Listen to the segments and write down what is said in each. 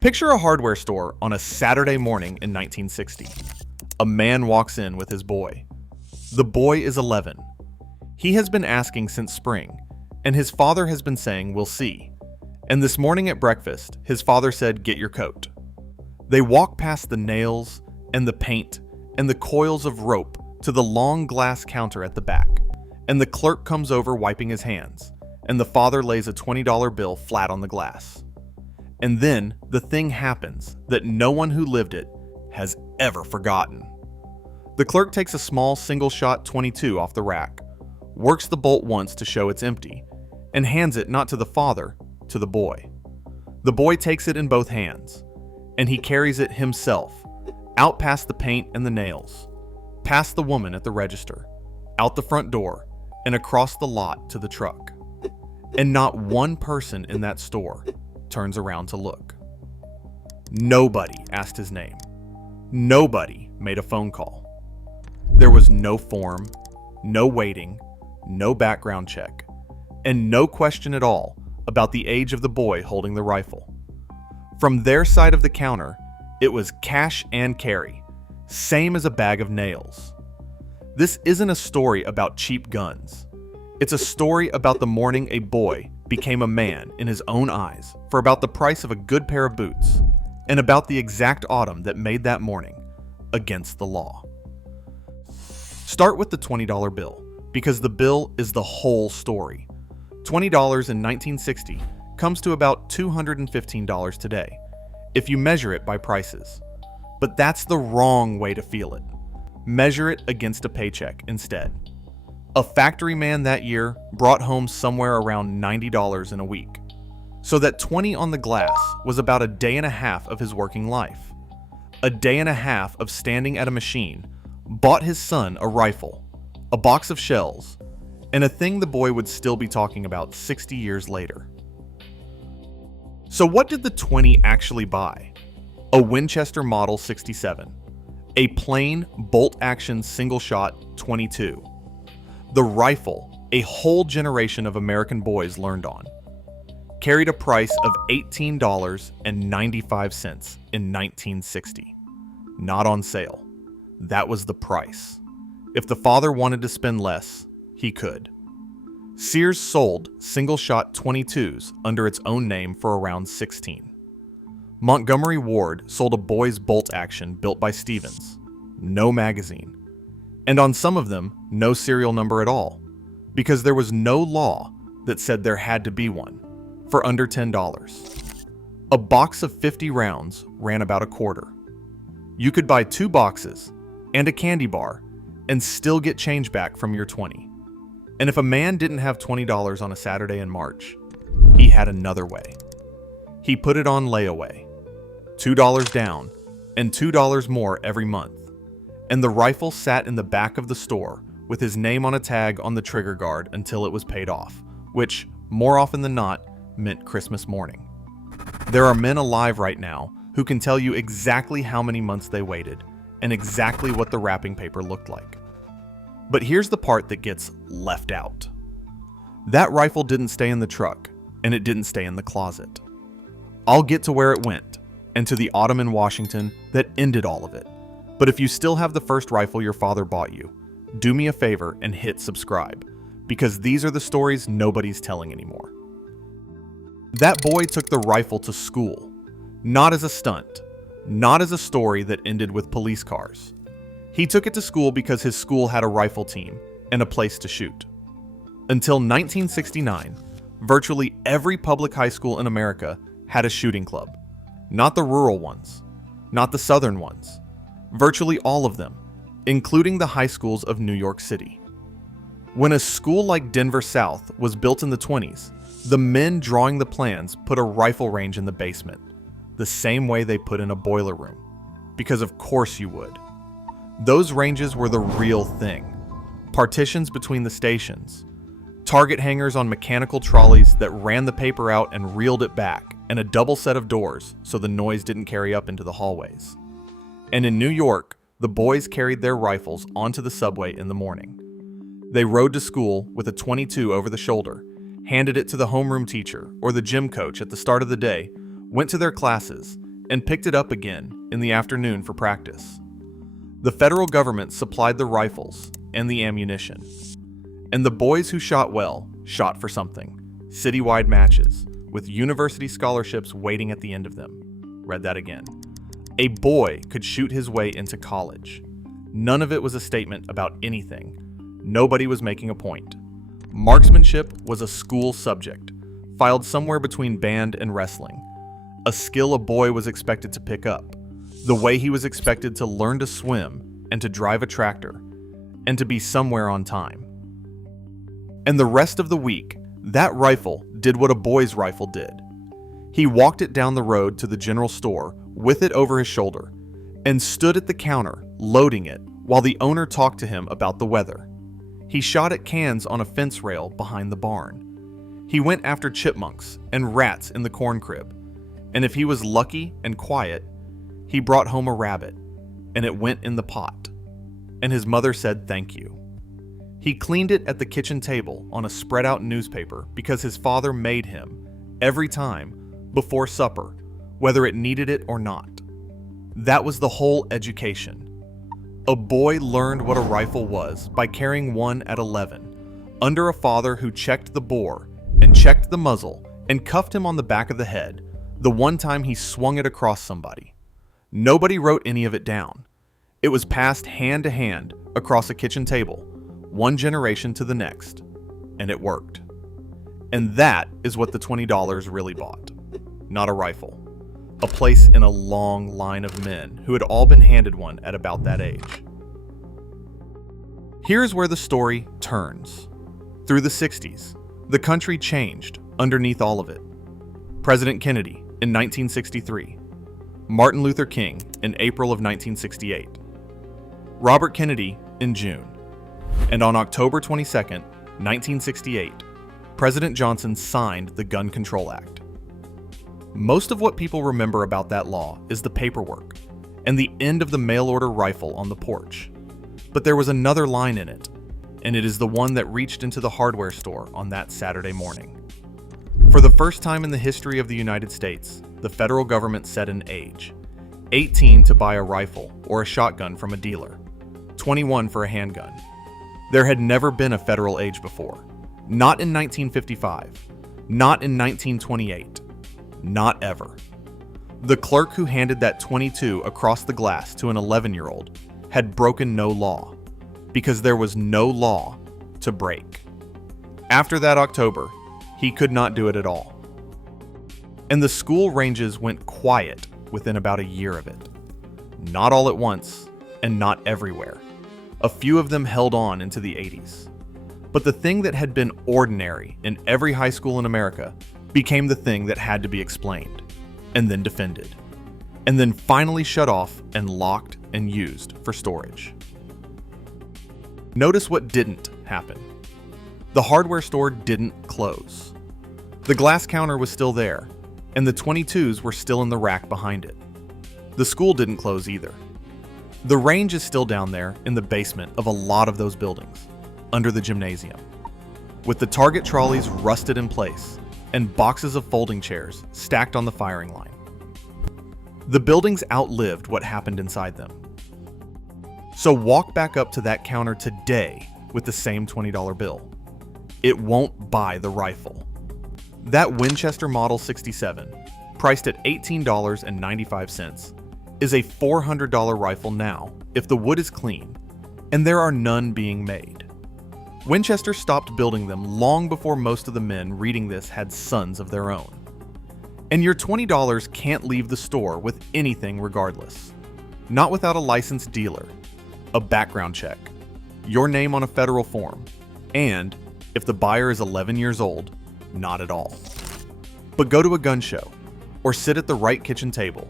Picture a hardware store on a Saturday morning in 1960. A man walks in with his boy. The boy is 11. He has been asking since spring, and his father has been saying, "We'll see." And this morning at breakfast, his father said, "Get your coat." They walk past the nails and the paint and the coils of rope to the long glass counter at the back, and the clerk comes over wiping his hands, and the father lays a $20 bill flat on the glass. And then the thing happens that no one who lived it has ever forgotten. The clerk takes a small single-shot .22 off the rack, works the bolt once to show it's empty, and hands it not to the father, to the boy. The boy takes it in both hands, and he carries it himself, out past the paint and the nails, past the woman at the register, out the front door, and across the lot to the truck. And not one person in that store turns around to look. Nobody asked his name. Nobody made a phone call. There was no form, no waiting, no background check, and no question at all about the age of the boy holding the rifle. From their side of the counter, it was cash and carry, same as a bag of nails. This isn't a story about cheap guns. It's a story about the morning a boy became a man in his own eyes for about the price of a good pair of boots, and about the exact autumn that made that morning against the law. Start with the $20 bill, because the bill is the whole story. $20 in 1960 comes to about $215 today, if you measure it by prices. But that's the wrong way to feel it. Measure it against a paycheck instead. A factory man that year brought home somewhere around $90 in a week. So that 20 on the glass was about a day and a half of his working life. A day and a half of standing at a machine bought his son a rifle, a box of shells, and a thing the boy would still be talking about 60 years later. So what did the 20 actually buy? A Winchester Model 67, a plain bolt-action single-shot .22. The rifle a whole generation of American boys learned on. Carried a price of $18.95 in 1960. Not on sale. That was the price. If the father wanted to spend less, he could. Sears sold single-shot .22s under its own name for around $16. Montgomery Ward sold a boys' bolt action built by Stevens. No magazine. And on some of them, no serial number at all, because there was no law that said there had to be one, for under $10. A box of 50 rounds ran about a quarter. You could buy 2 boxes and a candy bar and still get change back from your 20. And if a man didn't have $20 on a Saturday in March, he had another way. He put it on layaway. $2 down and $2 more every month. And the rifle sat in the back of the store with his name on a tag on the trigger guard until it was paid off, which, more often than not, meant Christmas morning. There are men alive right now who can tell you exactly how many months they waited and exactly what the wrapping paper looked like. But here's the part that gets left out. That rifle didn't stay in the truck, and it didn't stay in the closet. I'll get to where it went, and to the autumn in Washington that ended all of it. But if you still have the first rifle your father bought you, do me a favor and hit subscribe, because these are the stories nobody's telling anymore. That boy took the rifle to school, not as a stunt, not as a story that ended with police cars. He took it to school because his school had a rifle team and a place to shoot. Until 1969, virtually every public high school in America had a shooting club. Not the rural ones, not the southern ones. Virtually all of them, including the high schools of New York City. When a school like Denver South was built in the 20s, the men drawing the plans put a rifle range in the basement, the same way they put in a boiler room, because of course you would. Those ranges were the real thing. Partitions between the stations, target hangers on mechanical trolleys that ran the paper out and reeled it back, and a double set of doors so the noise didn't carry up into the hallways. And in New York, the boys carried their rifles onto the subway in the morning. They rode to school with a .22 over the shoulder, handed it to the homeroom teacher or the gym coach at the start of the day, went to their classes, and picked it up again in the afternoon for practice. The federal government supplied the rifles and the ammunition. And the boys who shot well shot for something. Citywide matches, with university scholarships waiting at the end of them. Read that again. A boy could shoot his way into college. None of it was a statement about anything. Nobody was making a point. Marksmanship was a school subject, filed somewhere between band and wrestling. A skill a boy was expected to pick up. The way he was expected to learn to swim and to drive a tractor, and to be somewhere on time. And the rest of the week, that rifle did what a boy's rifle did. He walked it down the road to the general store with it over his shoulder and stood at the counter loading it while the owner talked to him about the weather. He shot at cans on a fence rail behind the barn. He went after chipmunks and rats in the corn crib, and if he was lucky and quiet, he brought home a rabbit, and it went in the pot, and his mother said thank you. He cleaned it at the kitchen table on a spread-out newspaper because his father made him, every time, before supper, whether it needed it or not. That was the whole education. A boy learned what a rifle was by carrying one at 11, under a father who checked the bore and checked the muzzle and cuffed him on the back of the head the one time he swung it across somebody. Nobody wrote any of it down. It was passed hand to hand across a kitchen table, one generation to the next, and it worked. And that is what the $20 really bought. Not a rifle. A place in a long line of men who had all been handed one at about that age. Here's where the story turns. Through the 60s, the country changed underneath all of it. President Kennedy in 1963. Martin Luther King in April of 1968. Robert Kennedy in June. And on October 22, 1968, President Johnson signed the Gun Control Act. Most of what people remember about that law is the paperwork and the end of the mail-order rifle on the porch. But there was another line in it, and it is the one that reached into the hardware store on that Saturday morning. For the first time in the history of the United States, the federal government set an age: 18 to buy a rifle or a shotgun from a dealer, 21 for a handgun. There had never been a federal age before. Not in 1955, not in 1928, not ever. The clerk who handed that .22 across the glass to an 11-year-old had broken no law, because there was no law to break. After that October, he could not do it at all. And the school ranges went quiet within about a year of it. Not all at once, and not everywhere. A few of them held on into the 80s. But the thing that had been ordinary in every high school in America became the thing that had to be explained, and then defended, and then finally shut off and locked and used for storage. Notice what didn't happen. The hardware store didn't close. The glass counter was still there, and the .22s were still in the rack behind it. The school didn't close either. The range is still down there in the basement of a lot of those buildings, under the gymnasium, with the target trolleys rusted in place and boxes of folding chairs stacked on the firing line. The buildings outlived what happened inside them. So walk back up to that counter today with the same $20 bill. It won't buy the rifle. That Winchester Model 67, priced at $18.95, is a $400 rifle now if the wood is clean, and there are none being made. Winchester stopped building them long before most of the men reading this had sons of their own. And your $20 can't leave the store with anything regardless. Not without a licensed dealer, a background check, your name on a federal form, and, if the buyer is 11 years old, not at all. But go to a gun show, or sit at the right kitchen table,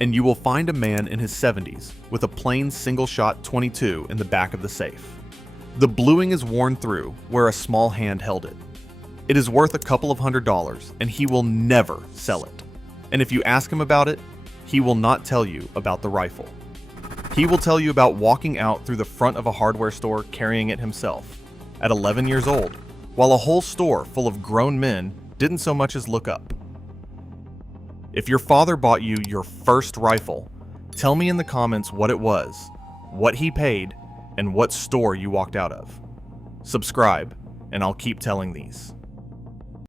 and you will find a man in his 70s with a plain single-shot .22 in the back of the safe. The bluing is worn through where a small hand held it. It is worth a couple of $100, and he will never sell it. And if you ask him about it, he will not tell you about the rifle. He will tell you about walking out through the front of a hardware store carrying it himself, at 11 years old, while a whole store full of grown men didn't so much as look up. If your father bought you your first rifle, tell me in the comments what it was, what he paid, and what store you walked out of. Subscribe, and I'll keep telling these.